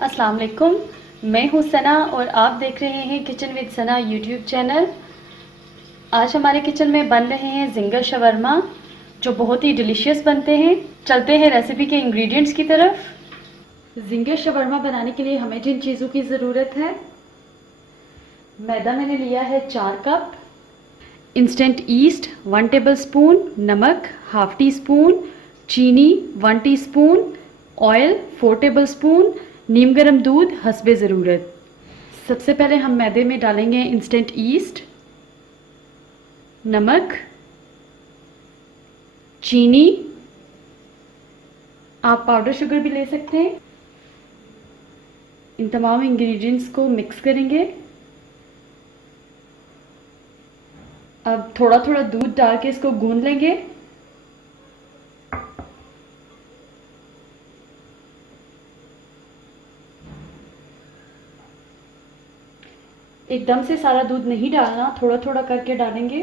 अस्सलाम वालेकुम। मैं हूँ सना और आप देख रहे हैं kitchen with Sana YouTube channel. आज हमारे किचन में बन रहे हैं जिंगर शवरमा, जो बहुत ही डिलीशियस बनते हैं। चलते हैं रेसिपी के इंग्रेडिएंट्स की तरफ। जिंगर शवरमा बनाने के लिए हमें जिन चीज़ों की ज़रूरत है, मैदा मैंने लिया है 4 कप, इंस्टेंट ईस्ट 1 टेबलस्पून, नमक हाफ टी स्पून, चीनी 1 टीस्पून, ऑयल 4 टेबलस्पून, नीम गर्म दूध हस्बे ज़रूरत। सबसे पहले हम मैदे में डालेंगे इंस्टेंट ईस्ट, नमक, चीनी, आप पाउडर शुगर भी ले सकते हैं। इन तमाम इंग्रेडिएंट्स को मिक्स करेंगे। अब थोड़ा थोड़ा दूध डाल के इसको गूंद लेंगे। एकदम से सारा दूध नहीं डालना, थोड़ा थोड़ा करके डालेंगे।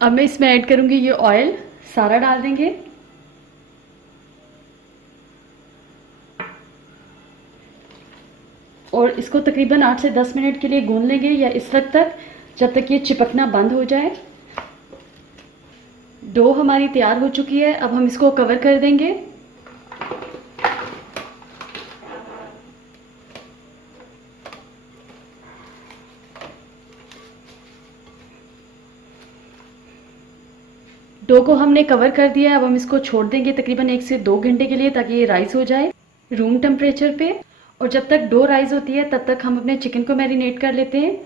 अब मैं इसमें ऐड करूंगी ये ऑयल, सारा डाल देंगे। और इसको तकरीबन 8 से 10 मिनट के लिए गूंद लेंगे, या इस वक्त तक जब तक ये चिपकना बंद हो जाए। डो हमारी तैयार हो चुकी है। अब हम इसको कवर कर देंगे। डो को हमने कवर कर दिया है। अब हम इसको छोड़ देंगे तकरीबन 1 से 2 घंटे के लिए, ताकि ये राइस हो जाए रूम टेम्परेचर पे। और जब तक डो राइस होती है तब तक हम अपने चिकन को मैरिनेट कर लेते हैं।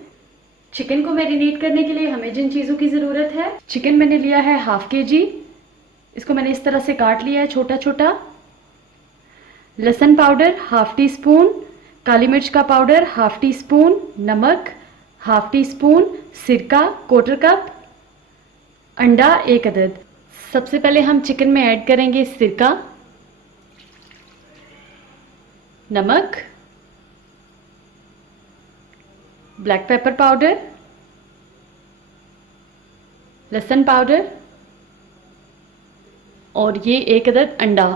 चिकन को मैरिनेट करने के लिए हमें जिन चीज़ों की ज़रूरत है, चिकन मैंने लिया है हाफ kg, इसको मैंने इस तरह से काट लिया है छोटा छोटा। लहसुन पाउडर हाफ टी स्पून, काली मिर्च का पाउडर हाफ टी स्पून, नमक हाफ टी स्पून, सिरका 1/4 कप, अंडा 1 अदद। सबसे पहले हम चिकन में ऐड करेंगे सिरका, नमक, ब्लैक पेपर पाउडर, लहसुन पाउडर और ये 1 अदद अंडा।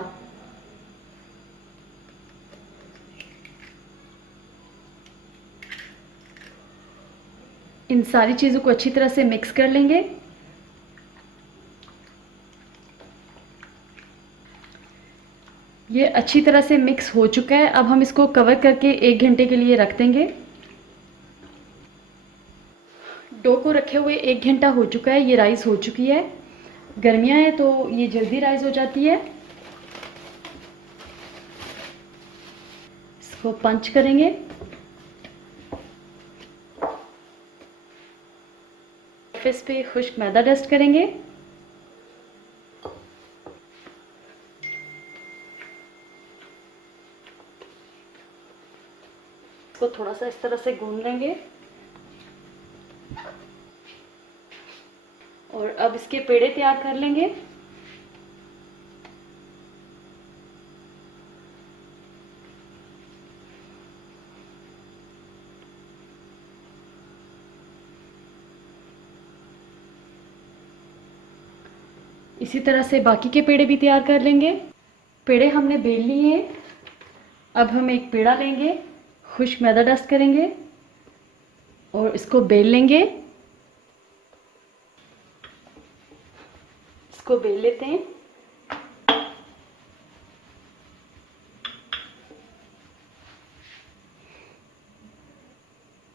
इन सारी चीज़ों को अच्छी तरह से मिक्स कर लेंगे। ये अच्छी तरह से मिक्स हो चुका है। अब हम इसको कवर करके 1 घंटे के लिए रख देंगे। डो को रखे हुए 1 घंटा हो चुका है। ये राइस हो चुकी है। गर्मियाँ हैं तो ये जल्दी राइस हो जाती है। इसको पंच करेंगे। सरफेस पे खुश्क मैदा डस्ट करेंगे। इसको थोड़ा सा इस तरह से गूंद लेंगे। और अब इसके पेड़े तैयार कर लेंगे। इसी तरह से बाकी के पेड़े भी तैयार कर लेंगे। पेड़े हमने बेल लिए हैं। अब हम एक पेड़ा लेंगे, खुश्क मैदा डस्ट करेंगे और इसको बेल लेंगे। इसको बेल लेते हैं।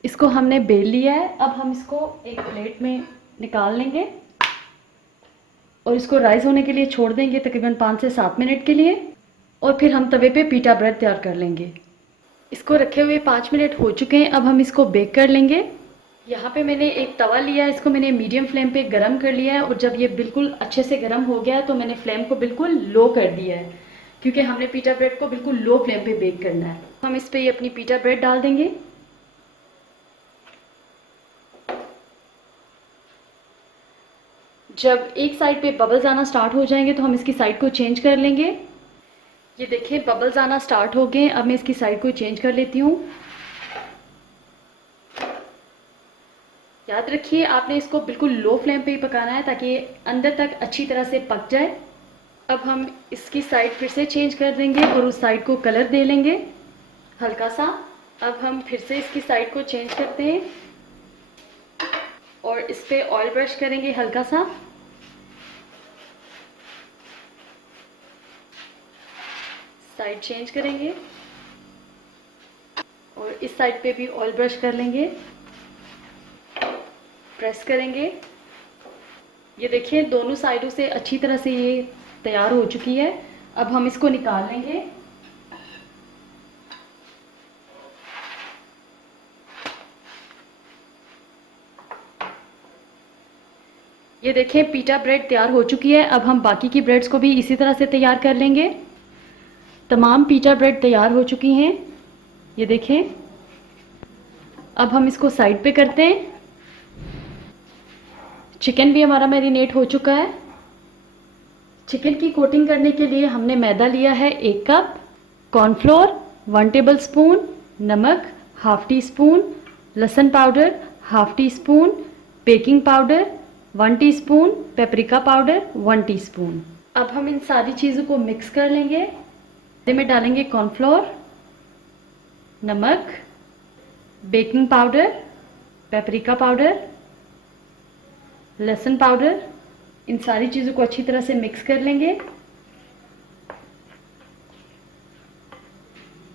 इसको हमने बेल लिया है। अब हम इसको एक प्लेट में निकाल लेंगे और इसको राइस होने के लिए छोड़ देंगे तकरीबन 5 से 7 मिनट के लिए। और फिर हम तवे पे पीटा ब्रेड तैयार कर लेंगे। इसको रखे हुए 5 मिनट हो चुके हैं। अब हम इसको बेक कर लेंगे। यहाँ पे मैंने एक तवा लिया है, इसको मैंने मीडियम फ्लेम पे गरम कर लिया है। और जब ये बिल्कुल अच्छे से गरम हो गया है तो मैंने फ्लेम को बिल्कुल लो कर दिया है, क्योंकि हमने पीटा ब्रेड को बिल्कुल लो फ्लेम पे बेक करना है। हम इस पे ये अपनी पीटा ब्रेड डाल देंगे। जब एक साइड पे बबल्स आना स्टार्ट हो जाएंगे तो हम इसकी साइड को चेंज कर लेंगे। ये देखिए बबल्स आना स्टार्ट हो गए। अब मैं इसकी साइड को चेंज कर लेती हूँ। याद रखिए आपने इसको बिल्कुल लो फ्लेम पे ही पकाना है ताकि ये अंदर तक अच्छी तरह से पक जाए। अब हम इसकी साइड फिर से चेंज कर देंगे और उस साइड को कलर दे लेंगे हल्का सा। अब हम फिर से इसकी साइड को चेंज करते हैं और इस पर ऑयल ब्रश करेंगे हल्का सा। साइड चेंज करेंगे और इस साइड पे भी ऑयल ब्रश कर लेंगे, प्रेस करेंगे। ये देखिए दोनों साइडों से अच्छी तरह से ये तैयार हो चुकी है। अब हम इसको निकाल लेंगे। ये देखें पीटा ब्रेड तैयार हो चुकी है। अब हम बाकी की ब्रेड्स को भी इसी तरह से तैयार कर लेंगे। तमाम पीटा ब्रेड तैयार हो चुकी हैं, ये देखें। अब हम इसको साइड पे करते हैं। चिकन भी हमारा मैरिनेट हो चुका है। चिकन की कोटिंग करने के लिए हमने मैदा लिया है 1 कप, कॉर्नफ्लोर 1 टेबल स्पून, नमक ½ टी स्पून, लहसुन powder ½ tea spoon, baking powder 1 teaspoon, paprika powder 1 teaspoon. अब हम इन सारी चीज़ों को मिक्स कर लेंगे। में डालेंगे कॉर्नफ्लोर, नमक, बेकिंग पाउडर, पेपरिका पाउडर, लहसुन पाउडर। इन सारी चीज़ों को अच्छी तरह से मिक्स कर लेंगे।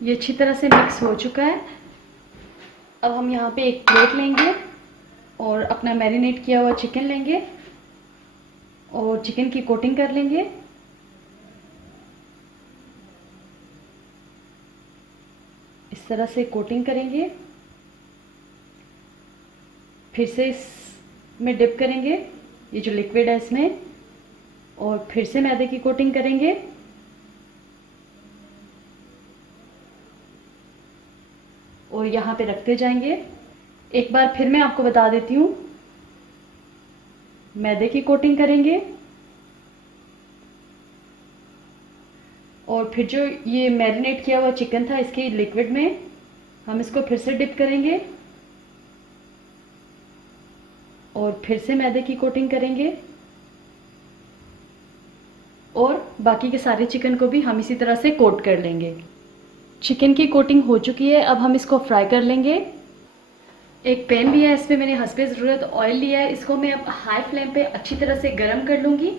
ये अच्छी तरह से मिक्स हो चुका है। अब हम यहाँ पे एक प्लेट लेंगे और अपना मैरिनेट किया हुआ चिकन लेंगे और चिकन की कोटिंग कर लेंगे। इस तरह से कोटिंग करेंगे, फिर से इसमें डिप करेंगे, ये जो लिक्विड है इसमें, और फिर से मैदे की कोटिंग करेंगे। और यहाँ पे रखते जाएंगे। एक बार फिर मैं आपको बता देती हूँ, मैदे की कोटिंग करेंगे और फिर जो ये मैरिनेट किया हुआ चिकन था इसके लिक्विड में हम इसको फिर से डिप करेंगे और फिर से मैदे की कोटिंग करेंगे और बाकी के सारे चिकन को भी हम इसी तरह से कोट कर लेंगे। चिकन की कोटिंग हो चुकी है। अब हम इसको फ्राई कर लेंगे। एक पैन लिया है, इसमें मैंने हस्बे ज़रूरत ऑयल लिया है। इसको मैं अब हाई फ्लेम पे अच्छी तरह से गर्म कर लूँगी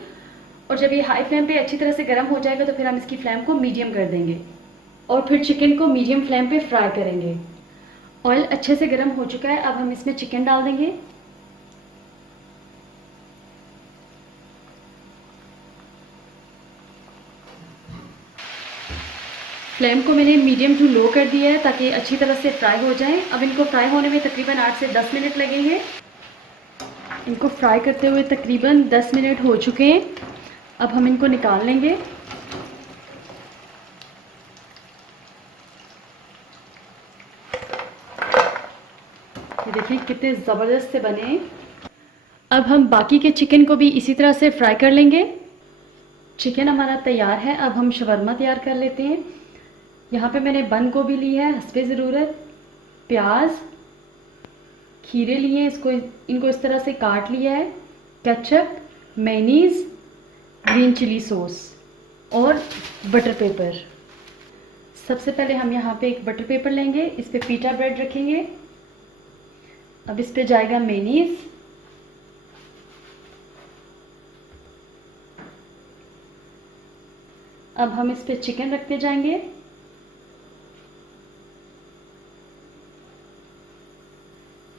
और जब ये हाई फ्लेम पे अच्छी तरह से गर्म हो जाएगा तो फिर हम इसकी फ्लेम को मीडियम कर देंगे और फिर चिकन को मीडियम फ्लेम पे फ्राई करेंगे। ऑयल अच्छे से गर्म हो चुका है। अब हम इसमें चिकन डाल देंगे। फ्लेम को मैंने मीडियम टू लो कर दिया है ताकि अच्छी तरह से फ्राई हो जाए। अब इनको फ्राई होने में तकरीबन 8 से 10 मिनट लगेंगे। इनको फ्राई करते हुए तकरीबन 10 मिनट हो चुके हैं। अब हम इनको निकाल लेंगे। ये देखिए कितने ज़बरदस्त से बने हैं। अब हम बाकी के चिकन को भी इसी तरह से फ्राई कर लेंगे। चिकन हमारा तैयार है। अब हम शवरमा तैयार कर लेते हैं। यहाँ पे मैंने बंद गोभी ली है हस्बे ज़रूरत, प्याज, खीरे लिए हैं, इनको इस तरह से काट लिया है, ketchup, mayonnaise, green chilli sauce और बटर पेपर। सबसे पहले हम यहाँ पे एक बटर पेपर लेंगे, इस पे पीटा ब्रेड रखेंगे। अब इस पे जाएगा मेयोनीज़, अब हम इस पे चिकन रखते जाएंगे।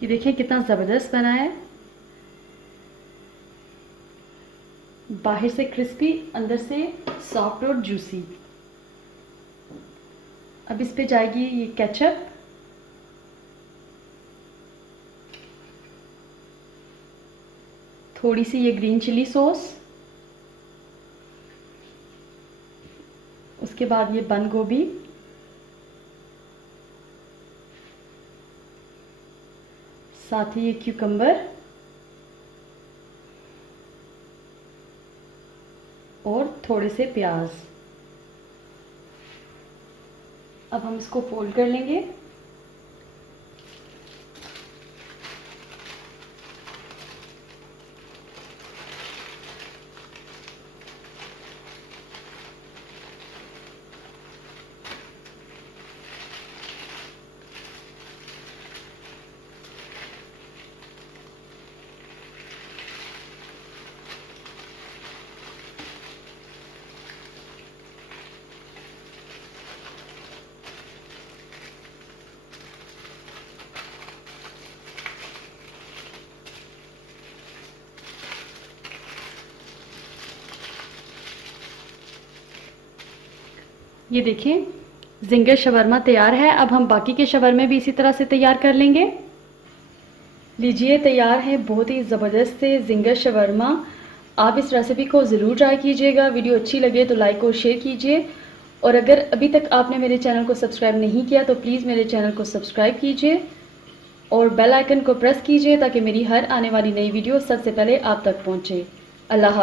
ये देखिए कितना ज़बरदस्त बना है, बाहर से क्रिस्पी, अंदर से सॉफ्ट और जूसी। अब इस पे जाएगी ये केचप, थोड़ी सी ये ग्रीन चिली सॉस, उसके बाद ये बंद गोभी, साथ ही ये क्यूकम्बर और थोड़े से प्याज। अब हम इसको फोल्ड कर लेंगे। ये देखिए जिंगर शवरमा तैयार है। अब हम बाकी के शवरमे भी इसी तरह से तैयार कर लेंगे। लीजिए तैयार है बहुत ही ज़बरदस्त से जिंगर शवरमा। आप इस रेसिपी को ज़रूर ट्राई कीजिएगा। वीडियो अच्छी लगे तो लाइक और शेयर कीजिए, और अगर अभी तक आपने मेरे चैनल को सब्सक्राइब नहीं किया तो प्लीज़ मेरे चैनल को सब्सक्राइब कीजिए और बेल आइकन को प्रेस कीजिए ताकि मेरी हर आने वाली नई वीडियो सबसे पहले आप तक पहुँचे। अल्लाह हाफ़िज़।